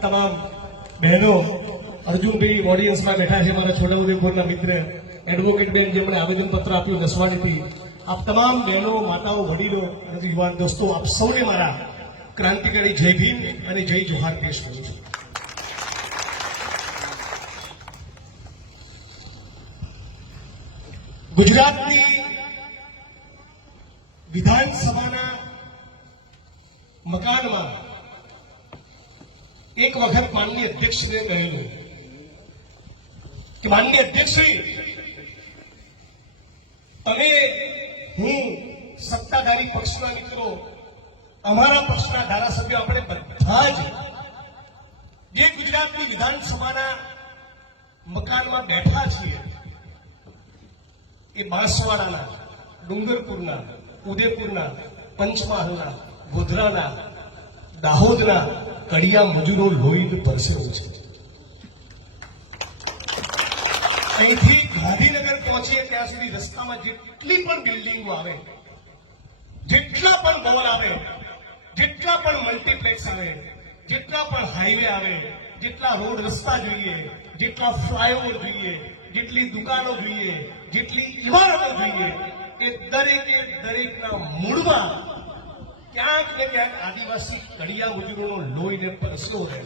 તમામ બહેનો, અર્જુનભાઈ ઓડિયન્સમાં બેઠા છે મારા છોટાઉદેપુરના મિત્ર એડવોકેટ બેન જેમણે આવેદનપત્ર આપ્યું નસવાડીથી આપ તમામ બહેનો, માતાઓ, વડીલો અને યુવાન દોસ્તો, આપ સૌને મારા ક્રાંતિકારી જય ભીમ અને જય જોહાર પેશ કરું છું. ગુજરાતની વિધાનસભાના મકાનમાં એક વખત માનનીય અધ્યક્ષને કહેલું કે, માનનીય અધ્યક્ષશ્રી તમે હું સત્તાધારી પક્ષના મિત્રો, અમારા પક્ષના ધારાસભ્યો, આપણે બધા જ જે ગુજરાતની વિધાનસભાના મકાનમાં બેઠા છીએ. એ બાંસવાડાના, ડુંગરપુરના, ઉદયપુરના, પંચમહાલના, ગોધરાના, દાહોદના કડિયા મજૂરો લોહી પરસેવો છે અહીંથી ગાંધીનગર પહોંચીએ ત્યાં સુધી રસ્તામાં જેટલી પણ બિલ્ડિંગો આવે, જેટલા પણ ભવન આવે, જેટલા પણ મલ્ટીપ્લેક્સ આવે, જેટલા પણ હાઈવે આવે, જેટલા રોડ રસ્તા જોઈએ, જેટલા ફ્લાયઓવર જોઈએ, જેટલી દુકાનો જોઈએ, જેટલી ઇમારતો જોઈએ, એ દરેકે દરેકના મૂળમાં ક્યાંક ને ક્યાંક આદિવાસી કડિયા મજૂરોનો લોહીને પરસેવો રહે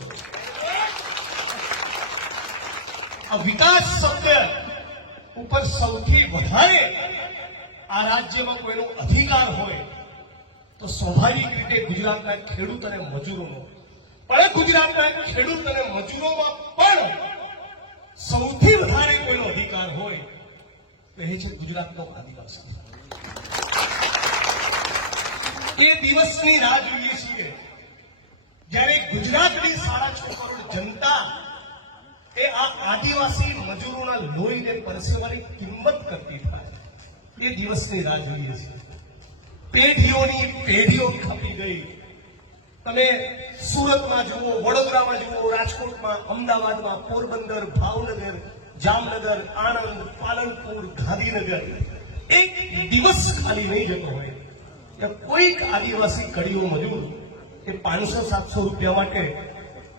આ વિકાસ શબ્દ ઉપર સૌથી વધારે આ રાજ્યમાં કોઈનો અધિકાર હોય તો સ્વાભાવિક રીતે ગુજરાતના ખેડૂત અને મજૂરોનો. પણ ગુજરાતના ખેડૂત અને મજૂરોમાં પણ સૌથી વધારે કોઈનો અધિકાર હોય તો એ છે ગુજરાતનો આદિવાસી. એ દિવસની રાહ જોઈએ છીએ. જ્યારે ગુજરાતની સાડા છ કરોડ જનતા એ આ આદિવાસી મજૂરોના લોહીને પરસેવાની કિંમત કરતી થાય. એ દિવસની રાહ જોઈએ છીએ. પેઢીઓની પેઢીઓ ખપી ગઈ. તમે સુરતમાં જુઓ, વડોદરામાં જુઓ, રાજકોટમાં, અમદાવાદમાં, પોરબંદર, ભાવનગર, જામનગર, આણંદ, પાલનપુર, ગાંધીનગર. એક દિવસ ખાલી નહીં જતો હોય. કે કોઈક આદિવાસી કડીઓ મજૂર એ પાંચસો, સાતસો રૂપિયા માટે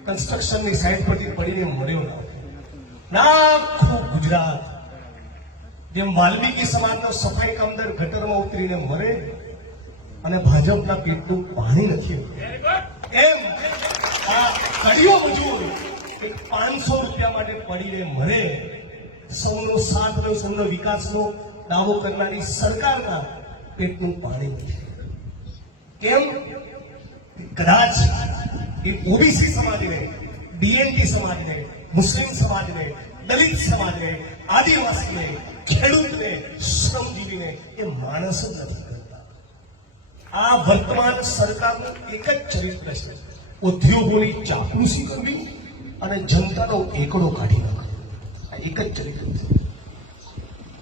કન્સ્ટ્રક્શનની સાઈડ પરથી પડીને મળ્યો ના નાખું ગુજરાત. જેમ વાલ્મીકી સમાજનો સફાઈ કામદાર ગટરમાં ઉતરીને મરે અને ભાજપના પેટનું પાણી નથી એમ આ કડીઓ મજૂર પાંચસો રૂપિયા માટે પડીને મરે. સૌનો સાથ અને સૌનો વિકાસનો દાવો કરનારી સરકારના પેટનું પાણી નથી કેમ? કદાચ એ ઓબીસી સમાજને બીએનટી સમાજને, મુસ્લિમ સમાજને, દલિત સમાજને, આદિવાસીને, ખેડૂતને, શ્રમજીવીને એ માણસ જ નથી કરતા. આ વર્તમાન સરકારનું એક જ ચરિત્ર છે. ઉદ્યોગોની ચાપલુસી કરવી અને જનતાનો એકડો કાઢી નાખવો. એક જ ચરિત્ર છે.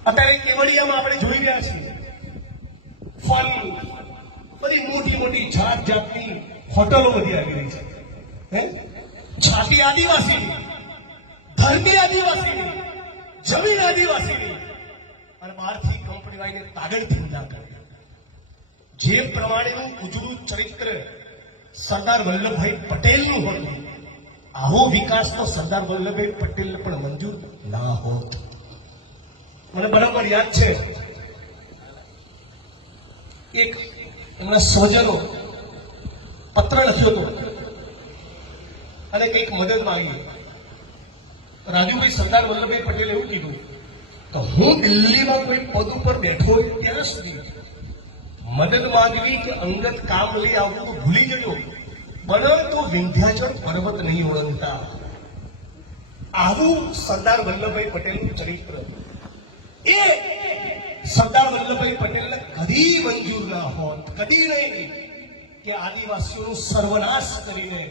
અત્યારે કેવડિયામાં આપણે મોટી જાત જાતની હોટલો બધી આવી રહી છે. છાતી આદિવાસીની ધરતી આદિવાસીની જમીન આદિવાસી. અને બહારથી કંપની વાળીને કાગળ ધંધા કરે. જે પ્રમાણેનું ઉજળું ચરિત્ર સરદાર વલ્લભભાઈ પટેલનું હતું આવો વિકાસ તો સરદાર વલ્લભભાઈ પટેલને પણ મંજૂર ના હોત. મને બરાબર યાદ છે, એક એમના સ્વજનો પત્ર લખ્યો હતો. અને કંઈક મદદ માંગી. રાજુભાઈ સરદાર વલ્લભભાઈ પટેલે એવું કીધું તો હું દિલ્હીમાં કોઈ પદ ઉપર બેઠો હોય ત્યાં સુધી મદદ માંગવી કે અંગત કામ લઈ આવવું ભૂલી જજો. પરંતુ તો વિંધ્યાચલ પર્વત નહીં ઓળંગતા. આવું સરદાર વલ્લભભાઈ પટેલનું ચરિત્ર. એ સરદાર વલ્લભભાઈ પટેલને કદી મંજૂર ન હોત, કદી નહીં. કે આદિવાસીઓનો સર્વનાશ કરીને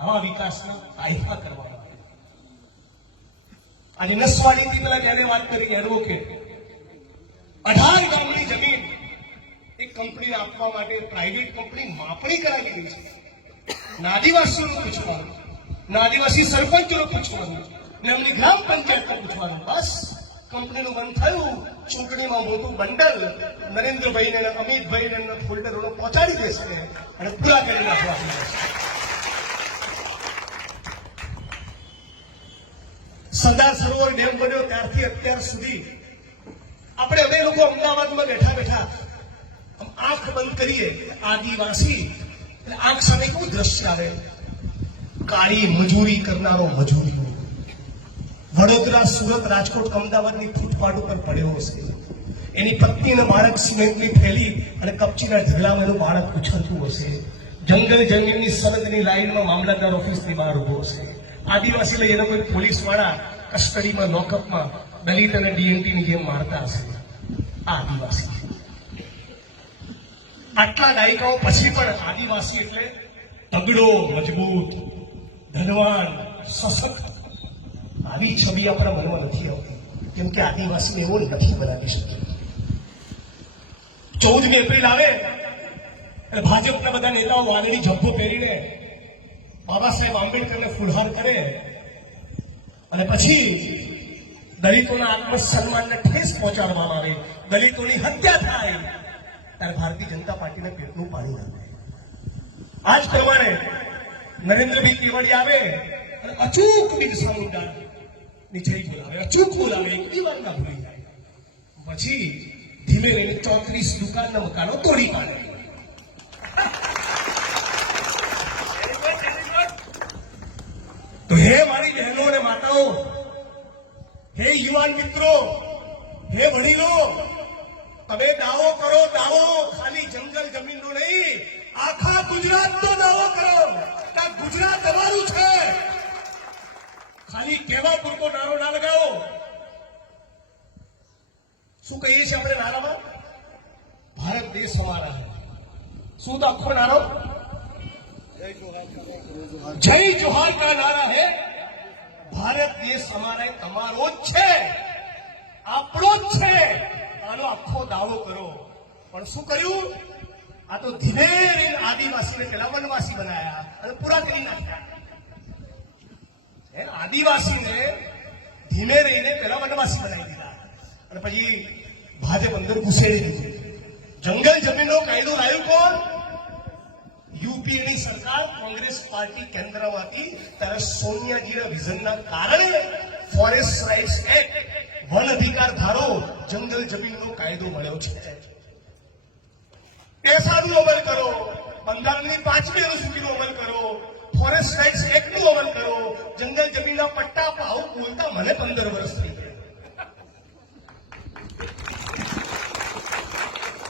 આવા વિકાસના કાયદા કરવામાં. આજે નસવાડીથી પેલા જયારે વાત કરી એડવોકેટ અઢાર ગામની જમીન એક કંપનીને આપવા માટે પ્રાઇવેટ કંપની માપણી કરાવી રહી છે. આદિવાસીઓનું પૂછવાનું આદિવાસી સરપંચોનું પૂછવાનું ને એમની ગ્રામ પંચાયતનું પૂછવાનું, બસ. કંપનીનું બંધ થયું. ચૂંટણીમાં મોટું બંડલ નરેન્દ્રભાઈને અને અમિતભાઈને એમના ફોલ્ડરોને પહોંચાડી દેશે અને પૂરા કરી નાખવા સરદાર સરોવર ડેમ બન્યો ત્યારથી અત્યાર સુધી. આપણે અમે લોકો અમદાવાદમાં બેઠા બેઠા આંખ બંધ કરીએ, આદિવાસી આંખ સામે કેવું દ્રશ્ય આવે? કાળી મજૂરી કરનારો મજૂરીઓ. વડોદરા, સુરત, રાજકોટ, અમદાવાદની ફૂટપાથ ઉપર પડ્યો હશે. એની પત્ની અને બાળક સિમેન્ટની થેલી અને કપચીના ઢગલામાં એનું બાળક ઉછળતું હશે. જંગલ જંગલની સરહદની લાઈનમાં મામલતદાર ઓફિસની બહાર ઊભો હશે. આદિવાસી લઈ એનો કોઈ પોલીસવાળા કસ્ટડીમાં, લોકઅપમાં દલિત અને ડીએનટીની ગેમ મારતા હશે. આદિવાસી. આટલા દાયકાઓ પછી પણ આદિવાસી એટલે તગડો, મજબૂત, ધનવાન, સશક્ત આવી છબી આપણા મનમાં નથી આવતી. કેમ કે આદિવાસી એવો નથી બનાવી શકે. ચૌદમી એપ્રિલ આવે ભાજપના બધા નેતાઓ વાદળી જબ્બો પહેરીને બાબા સાહેબ આંબેડકરને ફુલહાર કરે અને પછી દલિતોના આત્મસન્માનને ઠેસ પહોંચાડવામાં આવે, દલિતોની હત્યા થાય, ત્યારે ભારતીય જનતા પાર્ટીને પેટનું પાણી નાખે. આ જ પ્રમાણે નરેન્દ્રભાઈ કેવડી આવે અને અચૂક બિરસા મુંડા નીચે બોલાવે અચૂક બોલાવે બી વાર ભૂલી જાય પછી ધીમે રહીને ચોત્રીસ દુકાનના મકાનો તોડી પાડે તો હે મારી બહેનો અને માતાઓ હે યુવાન મિત્રો હે વડીલો તમે દાવો કરો દાવો ખાલી જંગલ જમીનનો નહીં આખા ગુજરાતનો દાવો કરો કે આ ગુજરાત તમારું છે કહેવા પૂરતો નારો ના લગાવો? શું કહીએ છીએ આપણે નારામાં? ભારત દેશ અમારા છે. શું તો આખો નારો? જય જોહાર કા નારા હે. ભારત દેશ અમારા તમારો જ છે. આપણો જ છે. આનો આખો દાવો કરો. પણ શું કર્યું? આ તો ધીમે ધીરે આદિવાસીને પેલા વનવાસી બનાયા અને પૂરા કરી નાખ્યા હે, આદિવાસીને ધીમે રહીને પેલા વનવાસી બનાવી દીધા. અને પછી ભાજપ અંદર ઘુસેડી દીધું. જંગલ જમીનનો કાયદો લાવ્યું કોણ? યુપીએની સરકાર કોંગ્રેસ પાર્ટી કેન્દ્રમાંથી ત્યારે સોનિયાજીના વિઝનના કારણે ફોરેસ્ટ રાઇટ્સ એક્ટ વન અધિકાર ધારો જંગલ જમીનનો કાયદો મળ્યો છે. પેસાનું અમલ કરો બંધારણની પાંચમી અનુસૂચિનો અમલ કરો ફોરેસ્ટ રાઇટ્સ એક્ટનો અમલ કરો. જંગલ જમીનના પટ્ટા ભાવ બોલતા મને પંદર વર્ષ થઈ ગયા.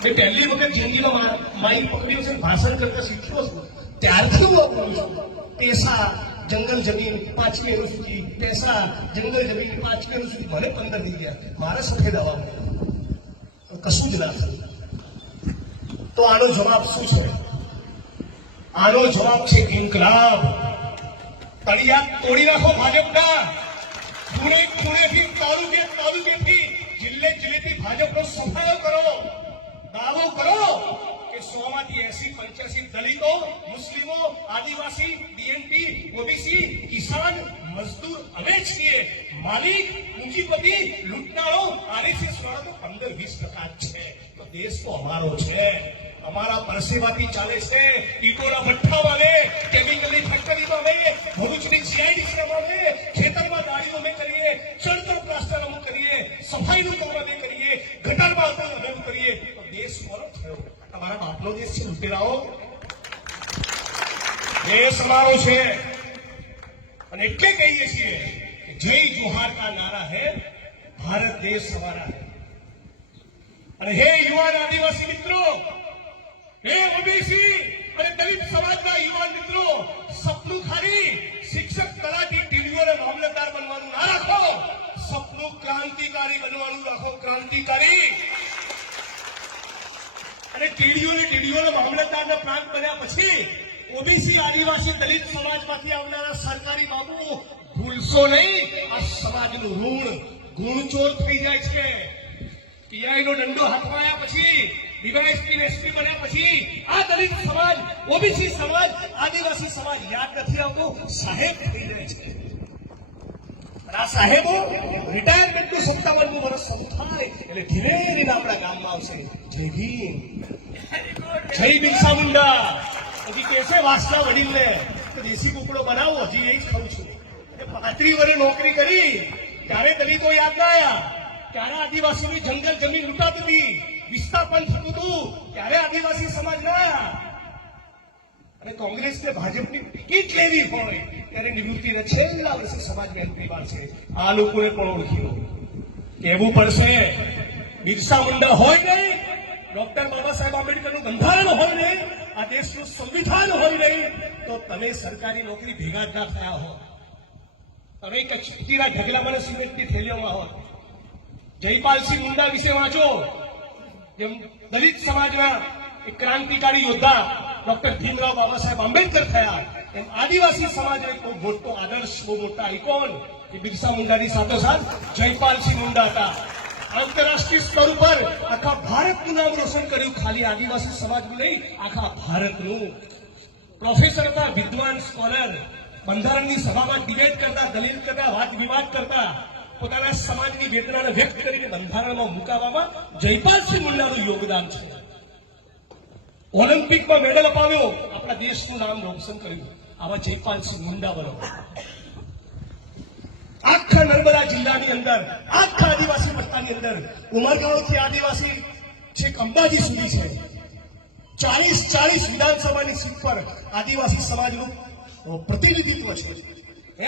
મેં પહેલી વખત જિંદગીમાં માઇક પકડ્યું છે ભાષણ કરતા શીખ્યો છું. ત્યારથી હું બોલું છું. પૈસા જંગલ જમીન પાંચમી અનુસૂચિ પેસા જંગલ જમીન પાંચમી અનુસૂચિ મને પંદર થઈ ગયા. મારે સફેદ દવા મળ્યા. કશું જ ના થયું. તો આનો જવાબ શું છે? આનો જવાબ છે ઇન્કલાબ. તળિયા તોડી નાખો ભાજપના. પુણે, પુણેથી, તાલુકે, તાલુકેથી જિલ્લે, જિલ્લેથી ભાજપનો સફાયો કરો. દાવો કરો કે સો માંથી એસી, પંચ્યાસી દલિતો, મુસ્લિમો, આદિવાસી, બીએનપી, ઓબીસી, કિસાન મજદૂર અમે છીએ માલિક, પૂંજીપતિ, લૂંટનારો આરએસએસ વાળા તો પંદર વીસ ટકા છે. તો દેશ તો અમારો છે. અમારા પરસેવાથી ચાલે છે. ઈટોના ભઠ્ઠા વાલે, કેમિકલની ફેક્ટરીમાં અમે, ભરૂચની સીઆઈડીસીમાં અમે, ખેતરમાં ગાડીઓ અમે કરીએ ચણતર પ્લાસ્ટર અમે કરીએ, સફાઈનું કામ અમે કરીએ, ગટરમાં અમે મદદ કરીએ. તો દેશ મારો થયો. તમારા બાપનો દેશ છે લૂંટેરાઓ દેશ અમારો છે. અને એટલે કહીએ છીએ જય જોહાર નારા હે, ભારત દેશ હમારા હે. અને હે યુવાન આદિવાસી મિત્રો, હે ઓબીસી અને દલિત સમાજના યુવાન મિત્રો, સપનું ખાલી શિક્ષક તલાટી ટીડીઓ અને મામલતદાર બનવાનું ના રાખો, સપનું ક્રાંતિકારી બનવાનું રાખો, ક્રાંતિકારી. અને ટીડીઓ ને ટીડીઓ ને મામલતદારના પ્રાંત બન્યા પછી ઓબીસી આદિવાસી દલિત સમાજમાંથી આવનારા સરકારી બાબુ ભૂલશો નહીં. આ સમાજનું ઋણ, ગુણચોર થઈ જાય છે. પીઆઈ નો દંડો હાથમાં આવ્યા પછી, ડીવાયએસપી એસપી બન્યા પછી, આ દલિત સમાજ, ઓબીસી સમાજ, આદિવાસી સમાજ યાદ નથી આવતો, સાહેબ થઈ જાય છે. આ સાહેબો રિટાયરમેન્ટનું સત્તાવનમું વર્ષ શરૂ થાય એટલે ધીરે ધીરે આપણા ગામમાં આવશે. જય ભીમ જય બિરસા મુંડા. પછી કહેશે વડીલને કે દેશી કુકડો બનાવો, હજી એ જ ખાઉં છું. પાંત્રી વર્ષ નોકરી કરી, ત્યારે દલિતો યાદ ના આવ્યા ત્યારે આદિવાસીઓની જંગલ જમીન લૂંટાતી હતી, વિસ્થાપન થતું હતું, ત્યારે આદિવાસી સમાજ ના. અને કોંગ્રેસ ને ભાજપની ટિકિટ લેવી હોય, ત્યારે નિવૃત્તિના છેલ્લા વર્ષે સમાજને એન્ટ્રી મારશે આ લોકોને પણ ઓળખી લો કહેવું પડશે, બિરસા મુંડા હોય નહીં, ડોક્ટર બાબા સાહેબ આંબેડકરનું બંધારણ હોય નહીં આ દેશનું સંવિધાન હોય નહીં, તો તમે સરકારી નોકરી ભેગા જ ના થયા હો તમે એક ચીકીના ઢગલામાં સિમેન્ટની થેલીઓમાં હો જયપાલસિંહ મુંડા વિશે વાંચો. જેમ દલિત સમાજના એક ક્રાંતિકારી યોદ્ધા ડોક્ટર ભીમરાવ બાબા સાહેબ આંબેડકર થયા. એમ આદિવાસી સમાજનો એક બહુ મોટો આદર્શ, બહુ મોટા આઇકોન એ બિરસા મુંડાની સાથોસાથ જયપાલસિંહ મુંડા હતા. આંતરરાષ્ટ્રીય સ્તર ઉપર આખા ભારતનું નામ રોશન કર્યું. ખાલી આદિવાસી સમાજનું નહીં, આખા ભારતનું. પ્રોફેસર હતા, વિદ્વાન સ્કોલર બંધારણની સભામાં ડિબેટ કરતા, દલીલ કરતા વાદ વિવાદ કરતા, પોતાના સમાજની વેદનાને વ્યક્ત કરીને બંધારણમાં મુકાવવામાં જયપાલસિંહ મુંડાનું યોગદાન છે. ઓલિમ્પિકમાં મેડલ અપાવ્યો. આપણા દેશનું નામ રોશન કર્યું. આવા જયપાલસિંહ મુંડા બરોબર આખા નર્મદા જિલ્લાની અંદર, આખા આદિવાસી પટ્ટાની અંદર, ઉમરગાંવથી આદિવાસી છેક અંબાજી સુધી છે. ચાલીસ ચાલીસ વિધાનસભાની સીટ પર આદિવાસી સમાજનું પ્રતિનિધિત્વ છે.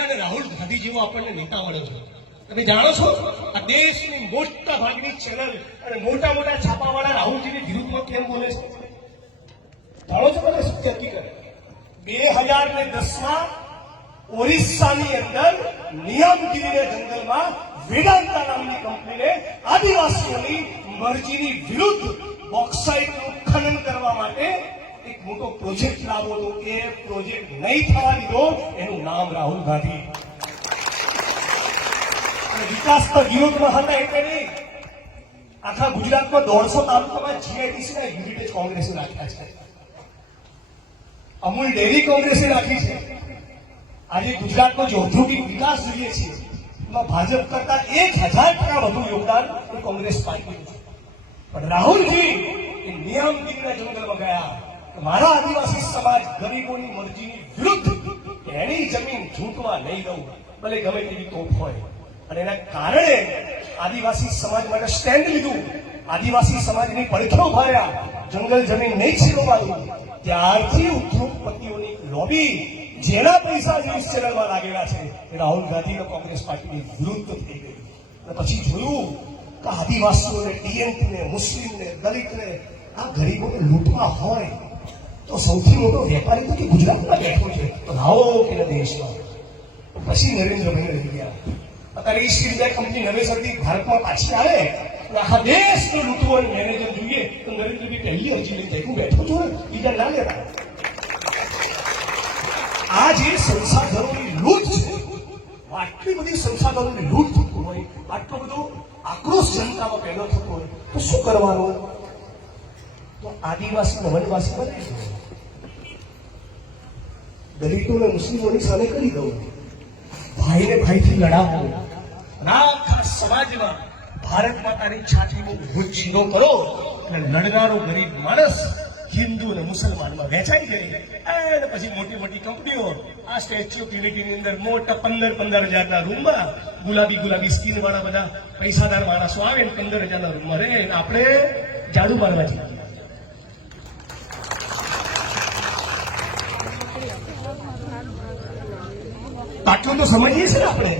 અને રાહુલ ગાંધી જેવો આપણને નેતા મળે છે. તમે જાણો છો, આ દેશની મોટા ભાગની ચેનલ અને મોટા મોટા છાપાવાળા રાહુલજીની વિરુદ્ધમાં કેમ બોલે છે? જાણો છો તમે સત્ય હકીકત બે હજાર ને દસમાં ઓરિસ્સાની અંદર નિયમગીરીને જંગલમાં વેદાંતા નામની કંપનીને આદિવાસીઓની મરજીની વિરુદ્ધ બોક્સાઇટનું ખનન કરવા માટે એક મોટો પ્રોજેક્ટ લાવ્યો તો એ પ્રોજેક્ટ નહીં થવા દીધો, એનું નામ રાહુલ ગાંધી. વિકાસ તો વિરોધમાં હતા એટલે નહીં. આખા ગુજરાતમાં દોઢસો તાલુકામાં જીઆઈડીસી ના યુનિટેજ કોંગ્રેસે રાખ્યા છે. અમૂલ ડેરી કોંગ્રેસે રાખી છે. આજે ગુજરાતનો જે ઔદ્યોગિક વિકાસ જોઈએ છીએ એમાં ભાજપ કરતા એક હજાર ટકા વધુ યોગદાન કોંગ્રેસ પાર્ટીનું છે. પણ રાહુલજી, એ નિયમગીરીના જંગલમાં ગયા મારા આદિવાસી સમાજ ગરીબોની મરજીની વિરુદ્ધ એની જમીન ઝૂંટવા નહીં દઉં, ભલે ગમે તેવી તોપ હોય. અને એના કારણે આદિવાસી સમાજ માટે સ્ટેન્ડ લીધું, આદિવાસી સમાજની પડખે ઉભાર્યા જંગલ જમીન નહીં છીનવાયું. ત્યારથી ઉદ્યોગપતિઓની લોબી જેના પૈસા ન્યૂઝ ચેનલમાં લાગેલા છે એ રાહુલ ગાંધીનો કોંગ્રેસ પાર્ટીની વિરુદ્ધ થઈ ગઈ. અને પછી જોયું કે આદિવાસીઓને ટીએમસીને મુસ્લિમને, દલિતને આ ગરીબોને લૂંટવા હોય તો સૌથી મોટો વેપારી તો કે ગુજરાતમાં બેઠો છે, તો લાવો કે દેશમાં. પછી નરેન્દ્રભાઈ રહી ગયા. અત્યારે ઈસ્ટ ઇન્ડિયા કંપની નવેસરથી ભારતમાં પાછી આવે આખા દેશનો લૂંટવો મેનેજર જોઈએ, તો નરેન્દ્રભાઈ પહેલી અરજી લઈ જાય. હું બેઠો છું બીજા ના લેતા આ જે સંસાધનોની લૂંટ છે, આટલી બધી સંસાધનોની લૂંટ થતું હોય, આટલો બધો આક્રોશ જનતામાં પેદા થતો હોય, તો શું કરવાનું? તો આદિવાસી વનવાસી બનાવી દો દલિતોને, મુસ્લિમોની સામે કરી દઉં. ભાઈને ભાઈથી લડાવો. આખા સમાજમાં ભારત માતાની છાતીનો શીરો કરો અને લડનારો ગરીબ માણસ હિન્દુ અને મુસલમાનમાં વહેંચાઈ ગઈ અને પછી મોટી મોટી કંપનીઓ આ સ્ટેચ્યુ ઓફ યુનિટીની અંદર મોટા પંદર પંદર હજારના રૂમમાં ગુલાબી ગુલાબી સ્કીન વાળા બધા પૈસાદાર માણસો આવે ને પંદર હજારના રૂમમાં રહે આપણે જાદુ મારવા જઈએ. આટલું તો સમજીએ છીએ ને આપણે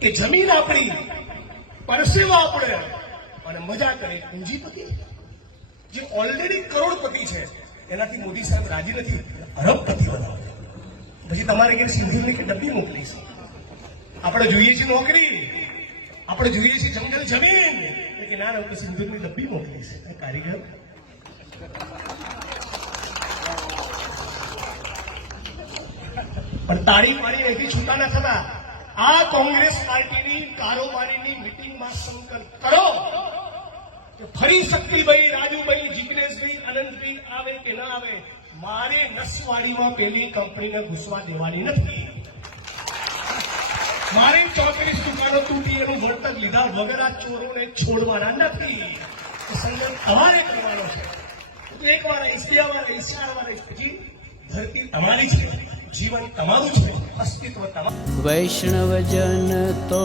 કે જમીન આપણી પરસેવો આપણે અને મજા કરે પૂંજીપતિ જે ઓલરેડી કરોડપતિ છે, એનાથી મોદી સાહેબ રાજી નથી અરબપતિ બનાવે. પછી તમારે ઘેર સિંધુની કે ડબ્બી મોકલીશ આપણે જોઈએ છીએ નોકરી, આપણે જોઈએ છીએ જંગલ જમીન. કે ના ના સિંધુની ડબ્બી મોકલીશ કારીગર. પણ તાળી મારી એથી છૂટા ન થતા. આ કોંગ્રેસ પાર્ટીની કારોબારીની મિટિંગમાં સંકલ્પ કરો. કે ફરી શક્તિભાઈ, રાજુભાઈ જિગ્નેશભાઈ અનંતભાઈ આવે કે ના આવે, મારે નસવાડીમાં પેલી કંપનીને ઘૂસવા દેવાની નથી. મારી ચોત્રીસ દુકાનો તૂટી એનું વળતર લીધા વગર આ ચોરોને છોડવાના નથી. સંયમ તમારે કરવાનો છે. એક વાર આવીશ, બે વાર આવીશ વાર પછી ધરતી તમારી છે. જીવન તમારું છે. અસ્તિત્વ તમારું. વૈષ્ણવજન તો